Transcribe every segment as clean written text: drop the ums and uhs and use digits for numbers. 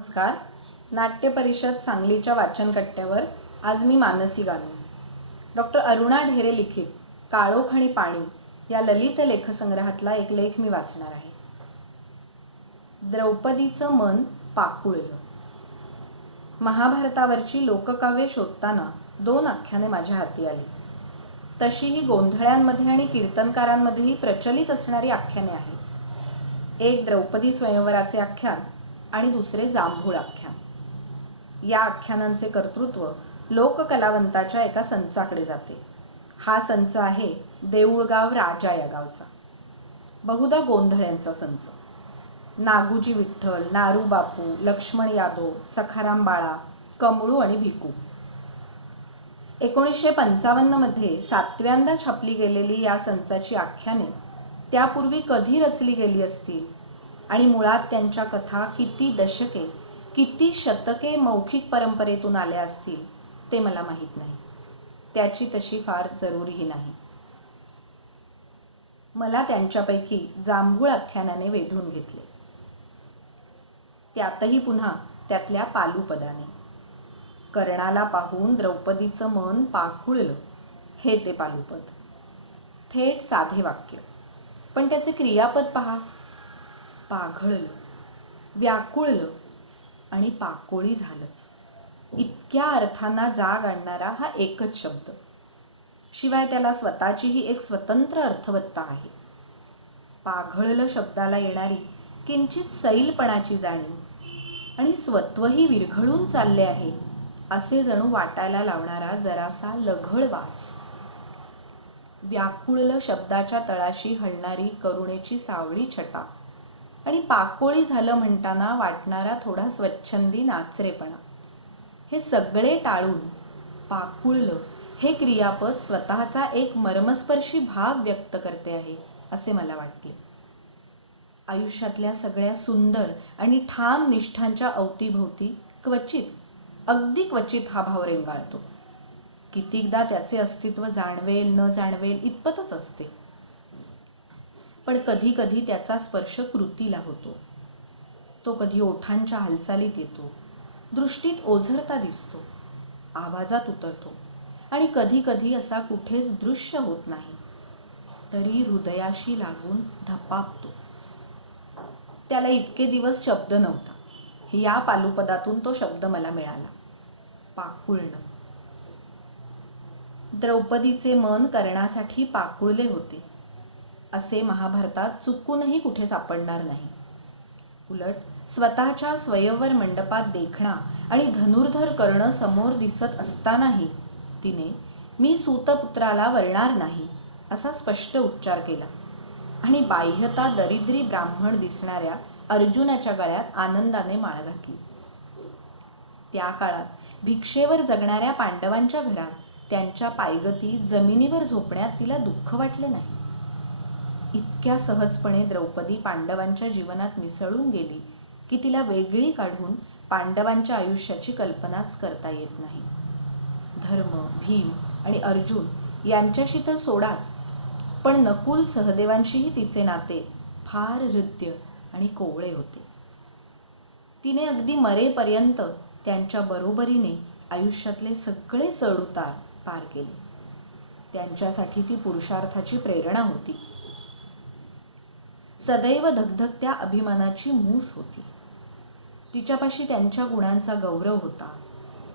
नमस्कार. नाट्य परिषद सांगलीच्या वाचनकट्ट्यावर आज मी मानसी गानू. डॉक्टर अरुणा ढेरे लिखित काळोख आणि पाणी या ललित लेखसंग्रहातला एक लेख मी वाचणार आहे. द्रौपदीचं मन पाकुळलं. महाभारतावरची लोककाव्ये शोधताना 2 आख्याने माझ्या हाती आली. तशीही गोंधळ्यांमध्ये आणि कीर्तनकारांमध्येही प्रचलित असणारी आख्याने आहेत. एक द्रौपदी स्वयंवराचे आख्यान आणि दुसरे जांभूळ आख्यान. या आख्यानांचे कर्तृत्व लोककलावंताच्या एका संचाकडे जाते. हा संच आहे देऊळगाव राजा या गावचा, बहुधा गोंधळ्यांचा संच. नागूजी विठ्ठल, नारू बापू, लक्ष्मण यादव, सखाराम बाळा, कमळू आणि भिकू. 1955 मध्ये 7व्यांदा छापली गेलेली या संचाची आख्याने त्यापूर्वी कधी रचली गेली असतील आणि मुळात त्यांच्या कथा किती दशके, किती शतके मौखिक परंपरेतून आल्या असतील ते मला माहीत नाही. त्याची तशी फार जरुरीही नाही. मला त्यांच्यापैकी जांभूळ आख्यानाने वेधून घेतले. त्यातही पुन्हा त्यातल्या पालुपदाने. कर्णाला पाहून द्रौपदीचं मन पाकुळलं, हे ते पालुपद. थेट साधे वाक्य, पण त्याचे क्रियापद पहा. पाघळलं, व्याकुळलं आणि पाकोळी झालं. इतक्या अर्थांना जाग आणणारा हा एकच शब्द. शिवाय त्याला स्वतःचीही एक स्वतंत्र अर्थवत्ता आहे. पाघळलं शब्दाला येणारी किंचित सैलपणाची जाणीव आणि स्वत्वही विरघळून चालले आहे असे जणू वाटायला लावणारा जरासा लघळ वास. व्याकुळलं शब्दाच्या तळाशी हलणारी करुणेची सावळी छटा आणि पाकोळी झालं म्हणताना वाटणारा थोडा स्वच्छंदी नाचरेपणा, हे सगळे टाळून पाकुळलं हे क्रियापद स्वतःचा एक मर्मस्पर्शी भाव व्यक्त करते आहे असे मला वाटते. आयुष्यातल्या सगळ्या सुंदर आणि ठाम निष्ठांच्या अवतीभोवती क्वचित, अगदी क्वचित हा भाव रेंगाळतो. कितीकदा त्याचे अस्तित्व जाणवेल न जाणवेल इतपतच असते, पण कधी कधी त्याचा स्पर्श कृतीला होतो. तो कधी ओठांच्या हालचालीत येतो, दृष्टीत ओझरता दिसतो, आवाजात उतरतो आणि कधी कधी असा कुठेच दृश्य होत नाही, तरी हृदयाशी लागून धपापतो. त्याला इतके दिवस शब्द नव्हता. या पालुपदातून तो शब्द मला मिळाला. पाकुळणं. द्रौपदीचे मन कर्णासाठी पाकुळले होते असे महाभारतात चुकूनही कुठे सापडणार नाही. उलट स्वतःच्या स्वयंवर मंडपात देखणा आणि धनुर्धर कर्ण समोर दिसत असतानाही तिने मी सूतपुत्राला वरणार नाही असा स्पष्ट उच्चार केला आणि बाह्यता दरिद्री ब्राह्मण दिसणाऱ्या अर्जुनाच्या गळ्यात आनंदाने माळ घातली. त्या काळात भिक्षेवर जगणाऱ्या पांडवांच्या घरात त्यांच्या पायगती जमिनीवर झोपण्यात तिला दुःख वाटले नाही. इतक्या सहजपणे द्रौपदी पांडवांच्या जीवनात मिसळून गेली की तिला वेगळी काढून पांडवांच्या आयुष्याची कल्पनाच करता येत नाही. धर्म, भीम आणि अर्जुन यांच्याशी तर सोडाच, पण नकुल सहदेवांशीही तिचे नाते फार हृद्य आणि कोवळे होते. तिने अगदी मरेपर्यंत त्यांच्या बरोबरीने आयुष्यातले सगळे चढउतार पार केले. त्यांच्यासाठी ती पुरुषार्थाची प्रेरणा होती. सदैव धगधगत्या अभिमानाची मूस होती. तिच्यापाशी त्यांच्या गुणांचा गौरव होता,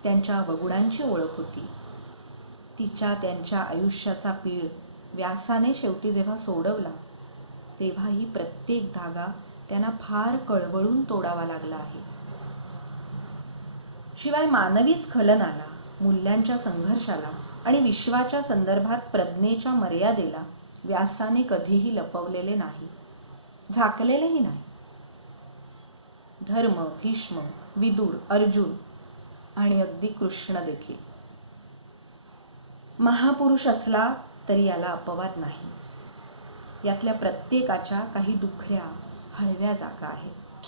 त्यांच्या अवगुणांची ओळख होती. तिच्या त्यांच्या आयुष्याचा पीळ व्यासाने शेवटी जेव्हा सोडवला तेव्हाही प्रत्येक धागा त्यांना फार कळवळून तोडावा लागला आहे. शिवाय मानवी स्खलनाला, मूल्यांच्या संघर्षाला आणि विश्वाच्या संदर्भात प्रज्ञेच्या मर्यादेला व्यासाने कधीही लपवलेले नाही, झाकलेलेही नाही. धर्म, भीष्म, विदुर, अर्जुन आणि अगदी कृष्ण देखील. महापुरुष असला तरी याला अपवाद नाही. यातल्या प्रत्येकाच्या काही दुखऱ्या हळव्या जागा आहेत,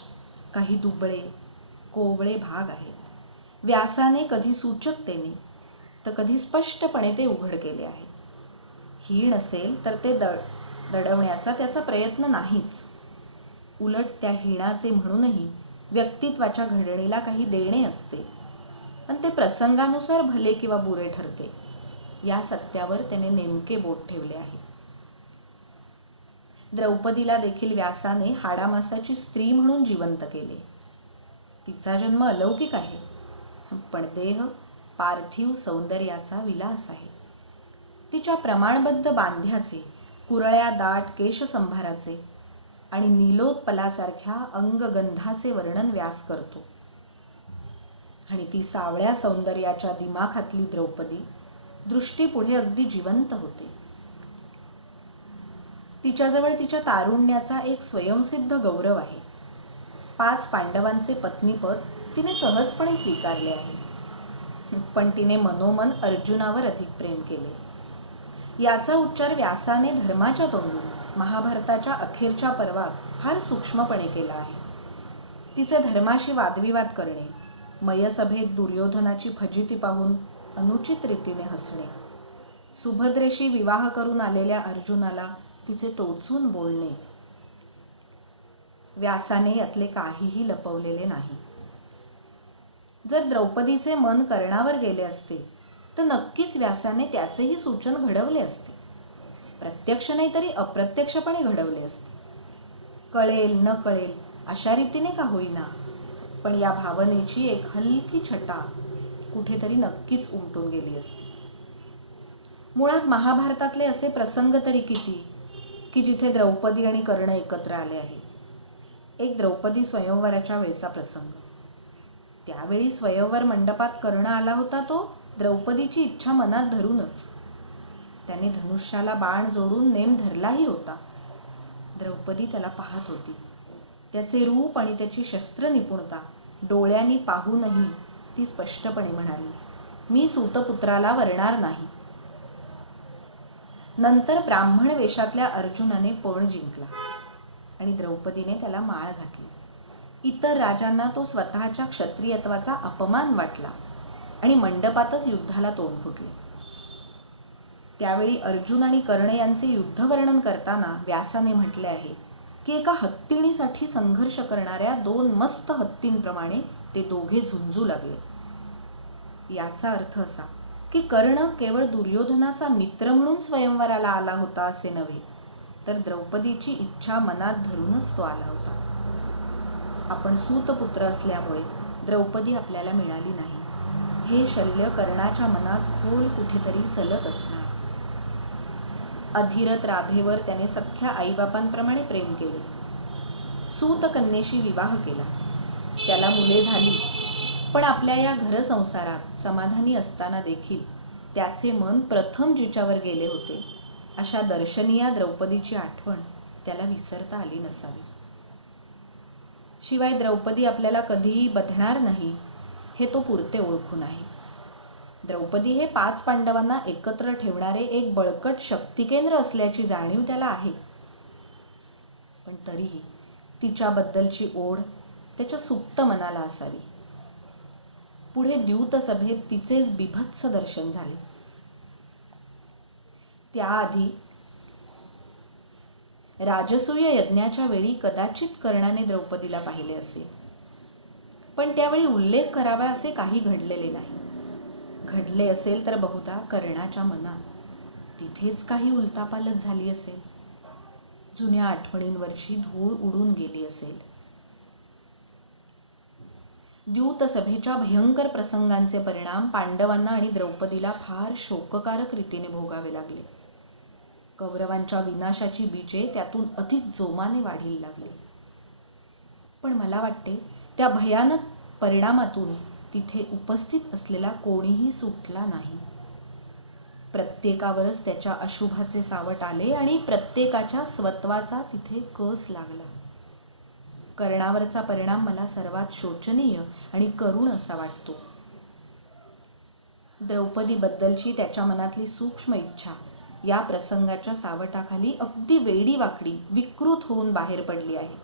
काही दुबळे कोवळे भाग आहेत. व्यासाने कधी सूचकतेने तर कधी स्पष्टपणे ते उघड केले आहे. हीण असेल तर ते दडवण्याचा त्याचा प्रयत्न नाहीच. उलट त्या हीणाचे म्हणूनही व्यक्तित्वाच्या घडणीला काही देणे असते आणि ते प्रसंगानुसार भले किंवा बुरे ठरते, या सत्यावर त्याने नेमके बोट ठेवले आहे. द्रौपदीला देखील व्यासाने हाडामासाची स्त्री म्हणून जिवंत केले. तिचा जन्म अलौकिक आहे, पण देह पार्थिव सौंदर्याचा विलास आहे. तिच्या प्रमाणबद्ध बांध्याचे, कुरळ्या दाट केशसंभाराचे आणि नीलोत्पलासारख्या अंगगंधाचे वर्णन व्यास करतो. आणि ती सावळ्या सौंदर्याच्या दिमाखातली द्रौपदी दृष्टीपुढे अगदी जिवंत होते. तिच्याजवळ तिच्या तारुण्याचा एक स्वयंसिद्ध गौरव आहे. 5 पांडवांचे पत्नीपद तिने सहजपणे स्वीकारले आहे, पण तिने मनोमन अर्जुनावर अधिक प्रेम केले. याचा उच्चार व्यासाने धर्माच्या तोंडून महाभारताच्या अखेरच्या पर्वात फार सूक्ष्मपणे केला आहे. तिचे धर्माशी वादविवाद करणे, मयसभेत दुर्योधनाची फजिती पाहून अनुचित रीतीने हसणे, सुभद्रेशी विवाह करून आलेल्या अर्जुनाला तिचे टोचून बोलणे, व्यासाने यातले काहीही लपवलेले नाही. जर द्रौपदीचे मन कर्णावर गेले असते तर नक्कीच व्यासाने त्याचेही सूचन घडवले असते. प्रत्यक्ष नाही तरी अप्रत्यक्षपणे घडवले असते. कळेल न कळेल अशा रीतीने का होईना, पण या भावनेची एक हलकी छटा कुठेतरी नक्कीच उमटून गेली असते. मुळात महाभारतातले असे प्रसंग तरी किती की जिथे द्रौपदी आणि कर्ण एकत्र आले आहे. एक द्रौपदी स्वयंवराच्या वेळचा प्रसंग. त्यावेळी स्वयंवर मंडपात कर्ण आला होता तो द्रौपदीची इच्छा मनात धरूनच. त्याने धनुष्याला बाण जोडून नेम धरलाही होता. द्रौपदी त्याला पाहत होती. त्याचे रूप आणि त्याची शस्त्र निपुणता डोळ्यांनी पाहूनही ती स्पष्टपणे म्हणाली, मी सूतपुत्राला वरणार नाही. नंतर ब्राह्मण वेशातल्या अर्जुनाने पळ जिंकला आणि द्रौपदीने त्याला माळ घातली. इतर राजांना तो स्वतःच्या क्षत्रियत्वाचा अपमान वाटला आणि मंडपातच युद्धाला तोंड फुटले. त्यावेळी अर्जुन आणि कर्ण यांचे युद्धवर्णन करताना व्यासाने म्हटले आहे की एका हत्तीणीसाठी संघर्ष करणाऱ्या 2 मस्त हत्तींप्रमाणे ते दोघे झुंजू लागले. याचा अर्थ असा की कर्ण केवळ दुर्योधनाचा मित्र म्हणून स्वयंवराला आला होता असे नव्हे, तर द्रौपदीची इच्छा मनात धरूनच तो आला होता. आपण सूतपुत्र असल्यामुळे द्रौपदी आपल्याला मिळाली नाही, हे शल्य कर्णाच्या मनात खोल कुठेतरी सलत असणार. अधीरथ राधेवर त्याने सख्या आईबापांप्रमाणे प्रेम केले. सूतकन्येशी विवाह केला. त्याला मुले झाली, पण आपल्या या घरसंसारात समाधानी असताना देखील त्याचे मन प्रथम जिच्यावर गेले होते अशा दर्शनीय द्रौपदीची आठवण त्याला विसरता आली नसावी. शिवाय द्रौपदी आपल्याला कधीही बधणार नाही हे तो पुरते ओळखून आहे. द्रौपदी हे 5 पांडवांना एकत्र ठेवणारे एक बळकट शक्तिकेंद्र असल्याची जाणीव त्याला आहे, पण तरीही तिच्याबद्दलची ओढ त्याच्या सुप्त मनाला असावी. पुढे द्यूत सभेत तिचेच बिभत्स दर्शन झाले. त्याआधी राजसूय यज्ञाच्या वेळी कदाचित कर्णाने द्रौपदीला पाहिले असेल, पण त्यावेळी उल्लेख करावा असे काही घडलेले नाही. घडले असेल तर बहुधा कर्णाच्या मनात तिथेच काही उलतापालत झाली असेल. जुन्या आठवणींवरची धूळ उडून गेली असेल. द्यूत सभेच्या भयंकर प्रसंगांचे परिणाम पांडवांना आणि द्रौपदीला फार शोककारक रीतीने भोगावे लागले. कौरवांच्या विनाशाची बीजे त्यातून अधिक जोमाने वाढीला लागली. पण मला वाटते त्या भयानक परिणामातून तिथे उपस्थित असलेला कोणीही सुटला नाही. प्रत्येकावरच त्याच्या अशुभाचे सावट आले आणि प्रत्येकाच्या स्वत्वाचा तिथे कस लागला. कर्णावरचा परिणाम मला सर्वात शोचनीय आणि करुण असा वाटतो. द्रौपदीबद्दलची त्याच्या मनातली सूक्ष्म इच्छा या प्रसंगाच्या सावटाखाली अगदी वेडीवाकडी विकृत होऊन बाहेर पडली आहे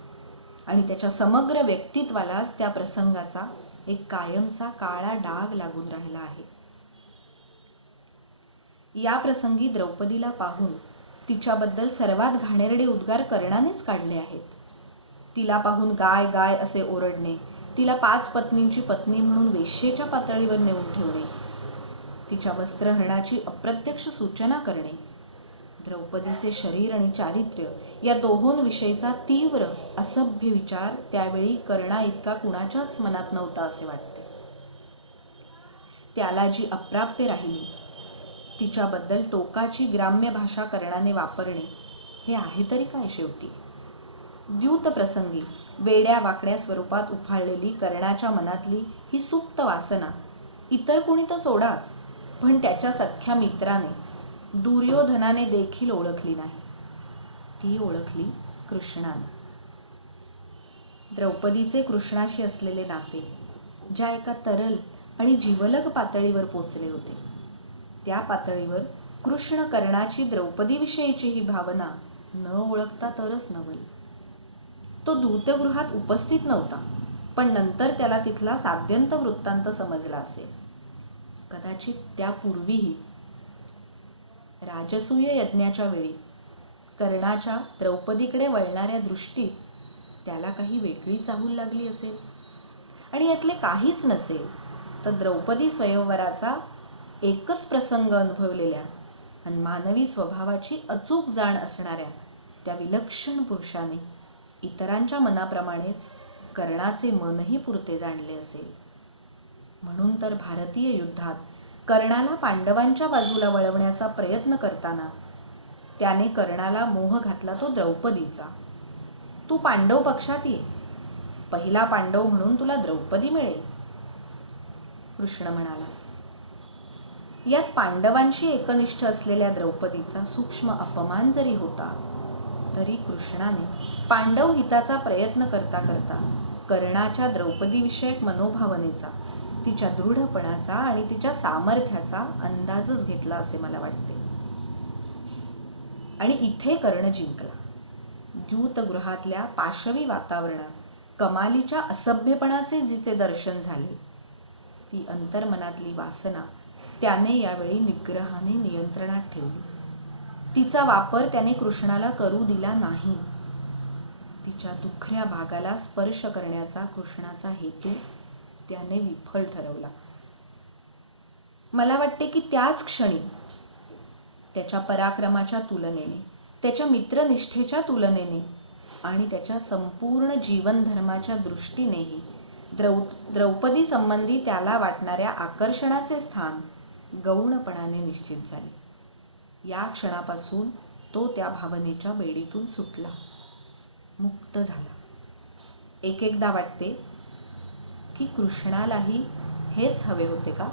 आणि त्याच्या समग्र व्यक्तित्वालाच त्या प्रसंगाचा एक कायमचा काळा डाग लागून राहिला आहे. या प्रसंगी द्रौपदीला पाहून तिच्याबद्दल सर्वात घाणेरडे उद्गार कर्णानेच काढले आहेत. तिला पाहून गाय गाय असे ओरडणे, तिला 5 पत्नींची पत्नी म्हणून वेश्येच्या पातळीवर नेऊन ठेवणे, तिच्या वस्त्रहरणाची अप्रत्यक्ष सूचना करणे, द्रौपदीचे शरीर आणि चारित्र्य या दोहोंविषयीचा तीव्र असभ्य विचार त्यावेळी कर्णा इतका कुणाच्याच मनात नव्हता असे वाटते. त्याला जी अप्राप्य राहिली तिच्याबद्दल टोकाची ग्राम्य भाषा कर्णाने वापरणे हे आहे तरी काय शेवटी. द्यूत प्रसंगी वेड्या वाकड्या स्वरूपात उफाळलेली कर्णाच्या मनातली ही सुप्त वासना इतर कुणी तर सोडाच, पण त्याच्या सख्ख्या मित्राने दुर्योधनाने देखील ओळखली नाही. ती ओळखली कृष्णाने. द्रौपदीचे कृष्णाशी असलेले नाते ज्या एका तरल आणि जिवलग पातळीवर पोचले होते, त्या पातळीवर कृष्ण कर्णाची द्रौपदीविषयीची ही भावना न ओळखता तरच नवल. तो दूतगृहात उपस्थित नव्हता, पण नंतर त्याला तिथला साध्यंत वृत्तांत समजला असेल. कदाचित त्यापूर्वीही राजसूय यज्ञाच्या वेळी कर्णाच्या द्रौपदीकडे वळणाऱ्या दृष्टीत त्याला काही वेगळी चाहूल लागली असेल. आणि यातले काहीच नसेल तर द्रौपदी स्वयंवराचा एकच प्रसंग अनुभवलेल्या आणि मानवी स्वभावाची अचूक जाण असणाऱ्या त्या विलक्षण पुरुषाने इतरांच्या मनाप्रमाणेच कर्णाचे मनही पुरते जाणले असेल. म्हणून तर भारतीय युद्धात कर्णाला पांडवांच्या बाजूला वळवण्याचा प्रयत्न करताना त्याने कर्णाला मोह घातला तो द्रौपदीचा. तू पांडव पक्षात ये, पहिला पांडव म्हणून तुला द्रौपदी मिळेल, कृष्ण म्हणाला. यात पांडवांशी एकनिष्ठ असलेल्या द्रौपदीचा सूक्ष्म अपमान जरी होता, तरी कृष्णाने पांडव हिताचा प्रयत्न करता करता कर्णाच्या द्रौपदीविषयक मनोभावनेचा, तिच्या दृढपणाचा आणि तिच्या सामर्थ्याचा अंदाजच घेतला असे मला वाटते. आणि इथे कर्ण जिंकला. द्यूतगृहातल्या पाशवी वातावरणात कमालीच्या असभ्यपणाचे जिचे दर्शन झाले, ती अंतर्मनातली वासना त्याने यावेळी निग्रहाने नियंत्रणात ठेवली. तिचा वापर त्याने कृष्णाला करू दिला नाही. तिच्या दुखऱ्या भागाला स्पर्श करण्याचा कृष्णाचा हेतू त्याने विफल ठरवला. मला वाटते की त्याच क्षणी त्याच्या पराक्रमाच्या तुलनेने, त्याच्या मित्रनिष्ठेच्या तुलनेने आणि त्याच्या संपूर्ण जीवनधर्माच्या दृष्टीनेही द्रौपदी संबंधी त्याला वाटणाऱ्या आकर्षणाचे स्थान गौणपणाने निश्चित झाले. या क्षणापासून तो त्या भावनेच्या बेडीतून सुटला, मुक्त झाला. एक एकदा वाटते की कृष्णालाही हेच हवे होते का?